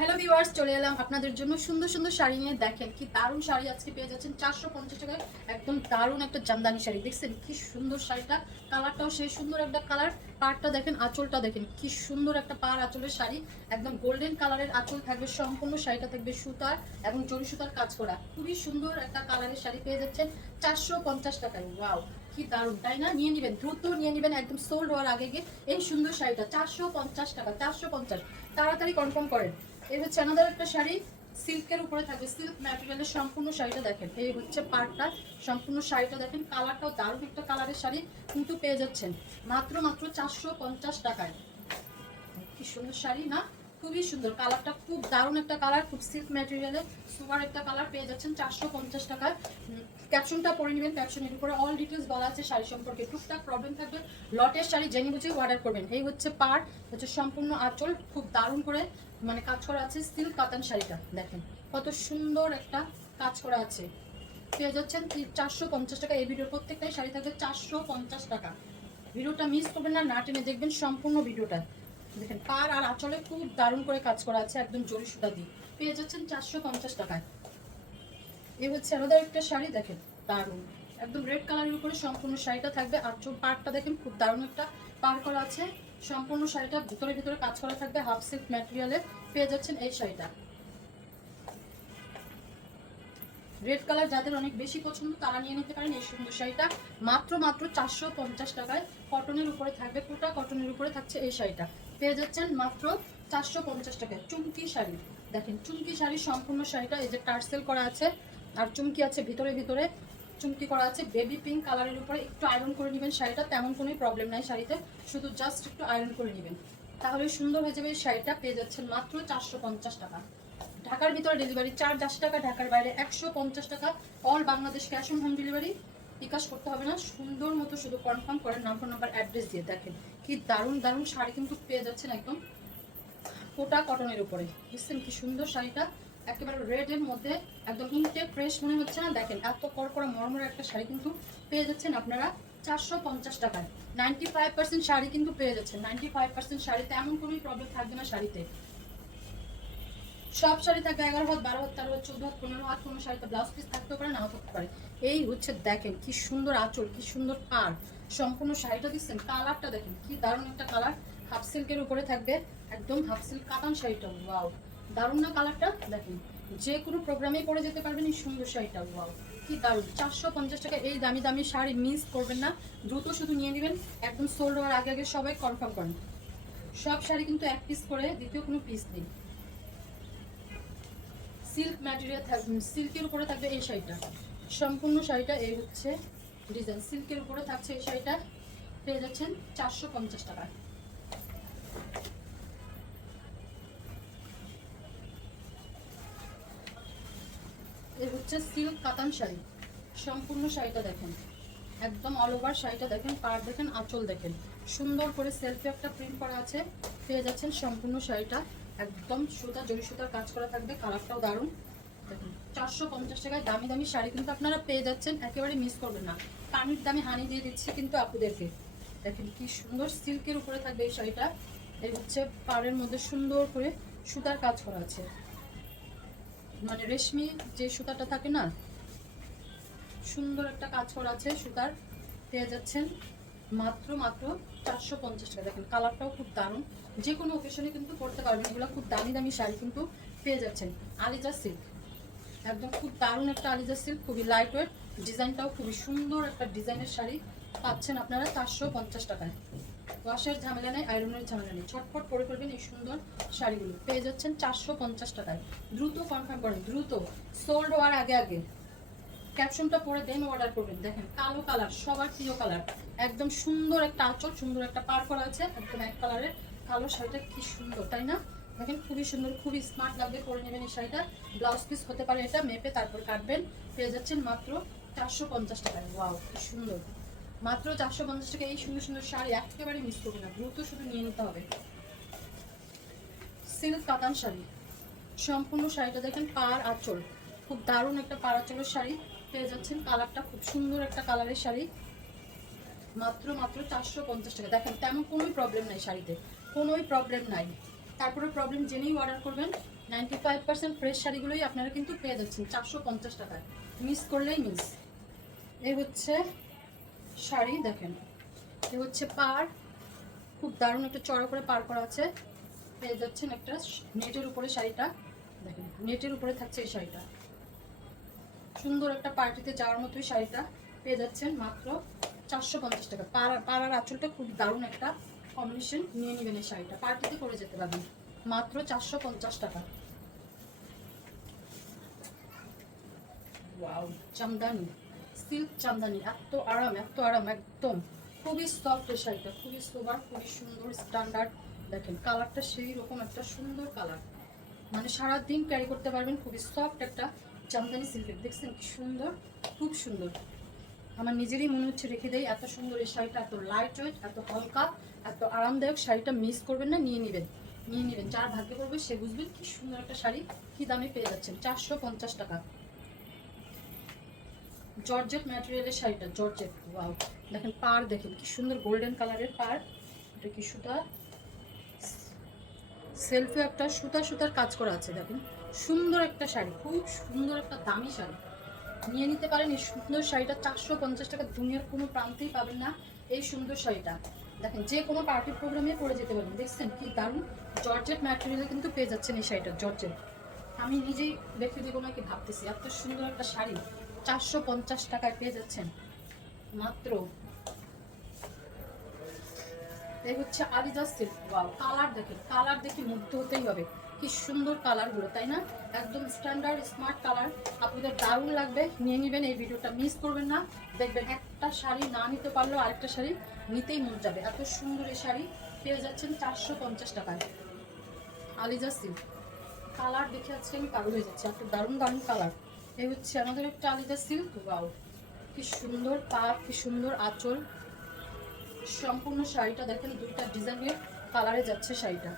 Hello viewers, চলে এলাম আপনাদের জন্য সুন্দর সুন্দর শাড়ি নিয়ে। দেখেন কি দারুণ শাড়ি আজকে পেয়ে যাচ্ছেন 450 টাকায়। একদম দারুণ একটা জামদানি শাড়ি। দেখছেন কি সুন্দর শাড়িটা, কালারটাও সেই সুন্দর একটা কালার। পাড়টা দেখেন, আঁচলটা দেখেন কি সুন্দর একটা পাড় আঁচলের শাড়ি। একদম গোল্ডেন কালারের আঁচল থাকবে, সম্পূর্ণ শাড়িটা থাকবে সুতার এবং জরি সুতার কাজ করা। খুবই সুন্দর একটা কালারের শাড়ি পেয়ে যাচ্ছেন 450 টাকায়। ওয়াও, কি দারুণ তাই না? নিয়ে নেবেন, দ্রুত নিয়ে নেবেন, একদম সোল্ড হওয়ার আগে গিয়ে এই সুন্দর শাড়িটা 450 টাকা। 450, তাড়াতাড়ি কনফার্ম করেন। এই হচ্ছে আমাদের একটা শাড়ি, সিল্কের উপরে থাকবে, সিল্ক ম্যাটেরিয়ালের সম্পূর্ণ শাড়িটা দেখেন। এই হচ্ছে পাড়টা, সম্পূর্ণ শাড়িটা দেখেন। কালারটাও দারুণ একটা কালারের শাড়ি কিন্তু পেয়ে যাচ্ছেন মাত্র 450 টাকায়। কি সুন্দর শাড়ি না? খুবই সুন্দর কালারটা, খুব দারুণ একটা কালার, খুব সিল্ক ম্যাটেরিয়ালে সুপার একটা কালার পেয়ে যাচ্ছেন 450 টাকায়। ক্যাপশনটা পরে নেবেন, ক্যাপশনের উপরে অল ডিটেলস বলা আছে শাড়ি সম্পর্কে। টুকটাক প্রবলেম থাকবে, লটের শাড়ি জেনে বুঝে অর্ডার করবেন। এই হচ্ছে পাড়, হচ্ছে সম্পূর্ণ আঁচল, খুব দারুণ করে মানে কাজ করা আছে। সিল্ক কাতান শাড়িটা দেখেন কত সুন্দর একটা কাজ করা আছে। পেয়ে যাচ্ছেন 450 টাকা। এই ভিডিওর প্রত্যেকটাই শাড়ি থাকবে 450 টাকা। ভিডিওটা মিস করবেন না, না টেনে দেখবেন সম্পূর্ণ ভিডিওটা। দেখেন পাড় আর আঁচলে খুব দারুণ করে কাজ করা আছে, একদম জরি সুতা দিয়ে। পেয়ে যাচ্ছেন 450 টাকায়। এই হচ্ছে আমাদের একটা শাড়ি দেখেন দারুণ, একদম রেড কালারের উপরে সম্পূর্ণ শাড়িটা থাকবে। আঁচল পাড়টা দেখেন খুব দারুণ একটা পাড় করা আছে। সম্পূর্ণ শাড়িটা ভিতরে ভিতরে কাজ করা থাকবে, হাফ সিল্ক ম্যাটেরিয়ালে পেয়ে যাচ্ছেন এই শাড়িটা। রেড কালার যাদের অনেক বেশি পছন্দ তারা নিয়ে নিতে পারেন এই সুন্দর শাড়িটা মাত্র 450 টাকায়। কটনের উপরে থাকবে, কোটা কটনের উপরে থাকছে এই শাড়িটা। পেয়ে যাচ্ছেন মাত্র 450 টাকায়। চুমকি শাড়ি দেখেন, চুমকি শাড়ি সম্পূর্ণ শাড়িটা এই যে টার্সেল করা আছে আর চুমকি আছে ভিতরে ভিতরে, চুমকি করা আছে বেবি পিঙ্ক কালারের উপরে। একটু আয়রন করে নেবেন শাড়িটা, তেমন কোনো প্রবলেম নাই শাড়িতে, শুধু জাস্ট একটু আয়রন করে নেবেন তাহলে সুন্দর হয়ে যাবে। এই শাড়িটা পেয়ে যাচ্ছেন মাত্র 450 টাকা। ঢাকার ভিতরে ডেলিভারি চার্জ 80 টাকা, ঢাকার বাইরে 150 টাকা। All Bangladesh cash on home delivery, bKash করতে হবে না। সুন্দর মতো শুধু কনফার্ম করেন নাম্বার অ্যাড্রেস দিয়ে। দেখেন কি দারুণ দারুণ শাড়ি কিন্তু পেয়ে যাচ্ছেন একদম কোটা কটনের উপরে। বুঝছেন কি সুন্দর শাড়িটা, একেবারে রেড এর মধ্যে একদম ইনটেক ফ্রেশ মনে হচ্ছে না? দেখেন এত কড়কড়া মরমরে একটা শাড়ি কিন্তু পেয়ে যাচ্ছেন আপনারা 450 টাকায়। 95% শাড়ি কিন্তু পেয়ে যাচ্ছেন। 95% শাড়িতে এমন কোনো প্রবলেম থাকবে না শাড়িতে। সব শাড়ি থাকে 11 হাত, 12 হাত, 13 হাত, 14 হাত, 15 হাত। কোনো শাড়িতে ব্লাউজ পিস থাকতে পারে, নাও থাকতে পারে। এই হচ্ছে দেখেন কি সুন্দর আঁচল, কি সুন্দর পাড়। সম্পূর্ণ শাড়িটা দিচ্ছেন, কালারটা দেখেন কি দারুণ একটা কালার। হাফ সিল্কের উপরে থাকবে, একদম হাফ সিল্ক কাতান শাড়িটা। ওয়াও, দারুণ না কালারটা? দেখেন যে কোনো প্রোগ্রামেই পরে যেতে পারবেন এই সুন্দর শাড়িটা। ওয়াও, কি দারুণ। 450 টাকা এই দামি দামি শাড়ি মিস করবেন না, দ্রুত শুধু নিয়ে নেবেন। একদম সোল্ড হওয়ার আগে আগে সবাই কনফার্ম করেন। সব শাড়ি কিন্তু এক পিস করে, দ্বিতীয় কোনো পিস নেই। সিল্ক ম্যাটেরিয়াল থাকবে, সিল্কের উপরে থাকবে এই শাড়িটা। সম্পূর্ণ শাড়িটা এই হচ্ছে ডিজাইন, সিল্কের উপরে থাকছে এই শাড়িটা। পেয়ে যাচ্ছেন 450 টাকা। এই হচ্ছে সিল্ক কাতান শাড়ি, সম্পূর্ণ শাড়িটা দেখেন একদম অল ওভার শাড়িটা দেখেন, পাড় দেখেন, আঁচল দেখেন, সুন্দর করে সেলফি একটা প্রিন্ট করা আছে। পেয়ে যাচ্ছেন সম্পূর্ণ শাড়িটা একদম সুতা জরি সুতার কাজ করা থাকবে, কালারটাও দারুণ। দেখুন 450 টাকায় দামি দামি শাড়ি কিন্তু আপনারা পেয়ে যাচ্ছেন, একেবারে মিস করবেন না। পানির দামে হানি দিয়ে দিচ্ছি কিন্তু আপুদেরকে। দেখেন কি সুন্দর সিল্কের উপরে থাকবে এই শাড়িটা। এই হচ্ছে পাড়ের মধ্যে সুন্দর করে সুতার কাজ করা আছে, মানে রেশমি যে সুতাটা থাকে না, সুন্দর একটা কাজ করা আছে সুতার। পেয়ে যাচ্ছেন মাত্র 450 টাকা। দেখেন কালারটাও খুব দারুণ, যে কোনো অকেশনে কিন্তু পরতে পারবেন। এগুলো খুব দামি দামি শাড়ি কিন্তু পেয়ে যাচ্ছেন। আলিজা সিল্ক, একদম খুব দারুণ একটা আলিজা সিল্ক, খুবই লাইট ওয়েট, ডিজাইনটাও খুবই সুন্দর একটা ডিজাইনের শাড়ি পাচ্ছেন আপনারা 450 টাকায়। ওয়াশের ঝামেলা নেই, আয়রনের ঝামেলা নেই, ছটফট করে ফেলবেন এই সুন্দর শাড়িগুলো। পেয়ে যাচ্ছেন 450 টাকায়। দ্রুত কনফার্ম করেন, দ্রুত সোল্ড হওয়ার আগে আগে ক্যাপশনটা পরে দেন অর্ডার করবেন। দেখেন কালো কালার, সবার প্রিয় কালার, একদম সুন্দর একটা আঁচল, সুন্দর একটা পার করা আছে, একদম এক কালারের কালো শাড়িটা। কি সুন্দর তাই না? দেখেন খুবই সুন্দর, খুবই স্মার্ট লাগবে, পরে নেবেন এই শাড়িটা। ব্লাউজ পিস হতে পারে এটা, মেপে তারপর কাটবেন। পেয়ে যাচ্ছেন মাত্র 450 টাকায়। ওয়াও কি সুন্দর, মাত্র 450 টাকা। এই সুন্দর সুন্দর শাড়ি একেবারে মিস করবে না, দ্রুত শুধু নিয়ে নিতে হবে। সিল্ক কাতান শাড়ি, সম্পূর্ণ শাড়িটা দেখেন পাড় আঁচল, খুব দারুণ একটা পাড় আঁচলের শাড়ি পেয়ে যাচ্ছেন। কালারটা খুব সুন্দর একটা কালারের শাড়ি, মাত্র 450 টাকা। দেখেন তেমন কোনোই প্রবলেম নাই শাড়িতে, কোনোই প্রবলেম নাই। তারপরে প্রবলেম জেনেই অর্ডার করবেন, 95% ফ্রেশ শাড়িগুলোই আপনারা কিন্তু পেয়ে যাচ্ছেন 450 টাকায়, মিস করলেই মিস। এই হচ্ছে শাড়ি দেখেন, এই হচ্ছে পাড়, খুব দারুণ একটা চড়া করে পাড় করা আছে, পেয়ে যাচ্ছেন একটা নেটের উপরে শাড়িটা দেখেন, নেটের উপরে থাকছে এই শাড়িটা, সুন্দর একটা পার্টিতে যাওয়ার মতোই শাড়িটা পেয়ে যাচ্ছেন মাত্র 450 টাকা। পাড়ার আঁচলটা খুব দারুণ একটা কম্বিনেশন, নিয়ে নেবেন এই শাড়িটা, পার্টিতে করে যেতে পারবেন মাত্র 450 টাকা। ওয়াও, জামদানি, সিল্ক জামদানি, এত আরাম এত আরাম, একদম খুবই সফট এই শাড়িটা, খুবই সোবার, খুবই সুন্দর স্ট্যান্ডার্ড। দেখেন কালারটা সেই রকম একটা সুন্দর কালার, মানে সারাদিন ক্যারি করতে পারবেন, খুবই সফট একটা জামদানি সিল্কের, দেখছেন কি সুন্দর, খুব সুন্দর। আমার নিজেরই মনে হচ্ছে রেখে দেয়, এত সুন্দর এই শাড়িটা, এত লাইট ওয়েট, এত হালকা, এত আরামদায়ক, শাড়িটা মিস করবেন না, নিয়ে নেবেন নিয়ে নেবেন, যার ভাগ্যে পড়বে সে বুঝবেন কি সুন্দর একটা শাড়ি কি দামে পেয়ে যাচ্ছেন, 450 টাকা। জর্জেট ম্যাটেরিয়ালের শাড়িটা, জর্জেট, ওয়াও দেখেন পাড়, দেখেন কি সুন্দর গোল্ডেন কালারের পাড়, এটা কি সুতা, সেলফে একটা সুতা সুতার কাজ করা আছে, দেখেন সুন্দর একটা শাড়ি, খুব সুন্দর একটা দামি শাড়ি, নিয়ে নিতে পারেন এই সুন্দর শাড়িটা। 450 টাকা, দুনিয়ার কোনো প্রান্তেই পাবেন না এই সুন্দর শাড়িটা। দেখেন যে কোনো পার্টি প্রোগ্রামে পরে যেতে পারেন, দেখছেন কি দারুণ, জর্জেট ম্যাটেরিয়ালে কিন্তু পেয়ে যাচ্ছেন এই শাড়িটা, জর্জেট। আমি নিজেই দেখে দেবো নাকি ভাবতেছি, এত সুন্দর একটা শাড়ি 450 টাকায় পেয়ে যাচ্ছেন মাত্র। এই হচ্ছে আলিজা সিল্ক, ওয়াও কালার দেখেন, কালার দেখে মুগ্ধ হতেই হবে, কি সুন্দর কালারগুলো, তাই না? একদম স্ট্যান্ডার্ড স্মার্ট কালার, আপনাদের দারুণ লাগবে, নিয়ে নেবেন, এই ভিডিওটা মিস করবেন না। দেখবেন একটা শাড়ি না নিতে পারলেও আরেকটা শাড়ি নিতেই মন যাবে, এত সুন্দর এই শাড়ি পেয়ে যাচ্ছেন 450 টাকায়। আলিজা সিল্ক, কালার দেখে আজকে আমি পাগল হয়ে যাচ্ছি, এত দারুণ দারুণ কালার। এই হচ্ছে আমাদের একটা আলিজা সিল্ক, ওয়াও কি সুন্দর পাড়, কি সুন্দর আঁচল, সম্পূর্ণ শাড়িটা দেখেন দুইটা ডিজাইনের কালারে যাচ্ছে শাড়িটা,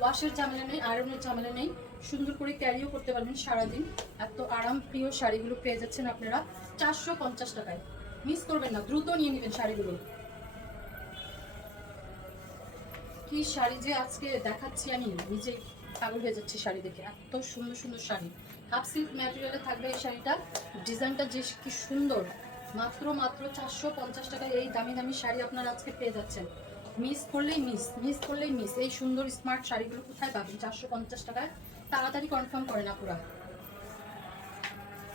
ওয়াশের ঝামেলা নেই, আয়রনের ঝামেলা নেই, সুন্দর করে ক্যারিও করতে পারবেন সারাদিন, এত আরাম প্রিয় শাড়িগুলো পেয়ে যাচ্ছেন আপনারা 450 টাকায়, মিস করবেন না, দ্রুত নিয়ে নেবেন শাড়িগুলো। কি শাড়ি যে আজকে দেখাচ্ছি, আমি নিজেই পাগল হয়ে যাচ্ছি শাড়ি দেখে, এত সুন্দর সুন্দর শাড়ি, হাফ সিল্ক ম্যাটেরিয়ালে থাকবে এই শাড়িটা, ডিজাইনটা যে কি সুন্দর, মাত্র মাত্র 450 টাকায় এই দামি দামি শাড়ি আপনারা আজকে পেয়ে যাচ্ছেন, মিস করলেই মিস, মিস করলেই মিস। এই সুন্দর স্মার্ট শাড়িগুলো কোথায় পাবেন 450 টাকায়? তাড়াতাড়ি কনফার্ম করেন আপুরা।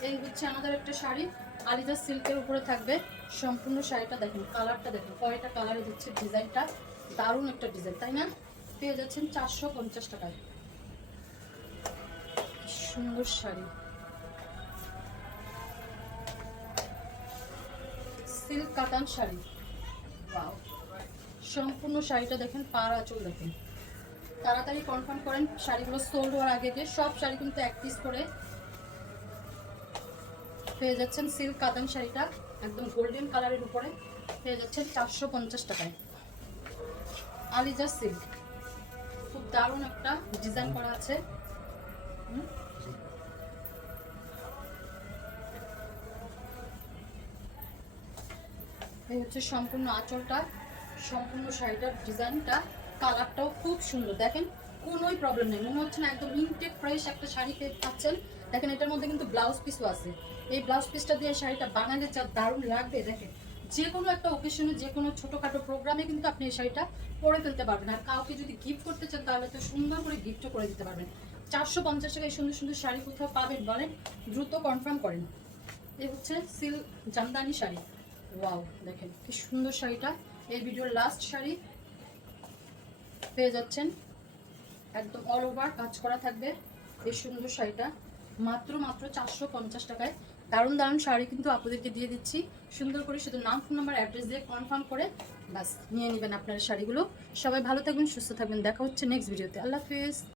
এই হচ্ছে আমাদের একটা শাড়ি, আলিজা সিল্কের উপরে থাকবে সম্পূর্ণ শাড়িটা, দেখেন কালারটা দেখেন, কয়টা কালারে দিচ্ছে, ডিজাইনটা দারুণ একটা ডিজাইন, তাই না? পেয়ে যাচ্ছেন 450 টাকায়, সুন্দর শাড়ি, সিল্ক কাতান শাড়ি, ওয়াও সম্পূর্ণ শাড়িটা দেখেন, পাড় আঁচল দেখেন, তাড়াতাড়ি কনফার্ম করেন, শাড়িগুলো সোল্ড হওয়ার আগে, যে সব শাড়ি কিন্তু এক পিস করে পেয়ে যাচ্ছেন। সিল্ক কাতান শাড়িটা একদম গোল্ডেন কালারের উপরে পেয়ে যাচ্ছেন 450 টাকায়। আলিজা সিল্ক, খুব দারুণ একটা ডিজাইন করা আছে, এই হচ্ছে সম্পূর্ণ আঁচলটা, সম্পূর্ণ শাড়িটার ডিজাইনটা, কালারটাও খুব সুন্দর, দেখেন কোনোই প্রবলেম নেই, মনে হচ্ছে না, একদম ইনটেক ফ্রেশ একটা শাড়ি পেয়ে পাচ্ছেন। দেখেন এটার মধ্যে কিন্তু ব্লাউজ পিসও আছে, এই ব্লাউজ পিসটা দিয়ে শাড়িটা বানালে যা দারুণ লাগবে, দেখেন যে কোনো একটা ওকেশনে, যে কোনো ছোটোখাটো প্রোগ্রামে কিন্তু আপনি এই শাড়িটা পরে ফেলতে পারবেন, আর কাউকে যদি গিফট করতে চান তাহলে তো সুন্দর করে গিফটও করে দিতে পারবেন। 450 টাকায় সুন্দর সুন্দর শাড়ি কোথাও পাবেন বলেন? দ্রুত কনফার্ম করেন। এই হচ্ছে সিল্ক জামদানি শাড়ি, ওয়াও দেখেন কি সুন্দর শাড়িটা, এই ভিডিওর লাস্ট শাড়ি পেয়ে যাচ্ছেন, একদম অল ওভার কাজ করা থাকবে এই সুন্দর শাড়িটা, মাত্র মাত্র 450 টাকায়। দারুণ দারুণ শাড়ি কিন্তু আপনাদেরকে দিয়ে দিচ্ছি, সুন্দর করে শুধু নাম, ফোন নাম্বার, অ্যাড্রেস দিয়ে কনফার্ম করে বাস নিয়ে নেবেন আপনারা শাড়িগুলো। সবাই ভালো থাকবেন, সুস্থ থাকবেন, দেখা হচ্ছে নেক্সট ভিডিওতে, আল্লাহ হাফেজ।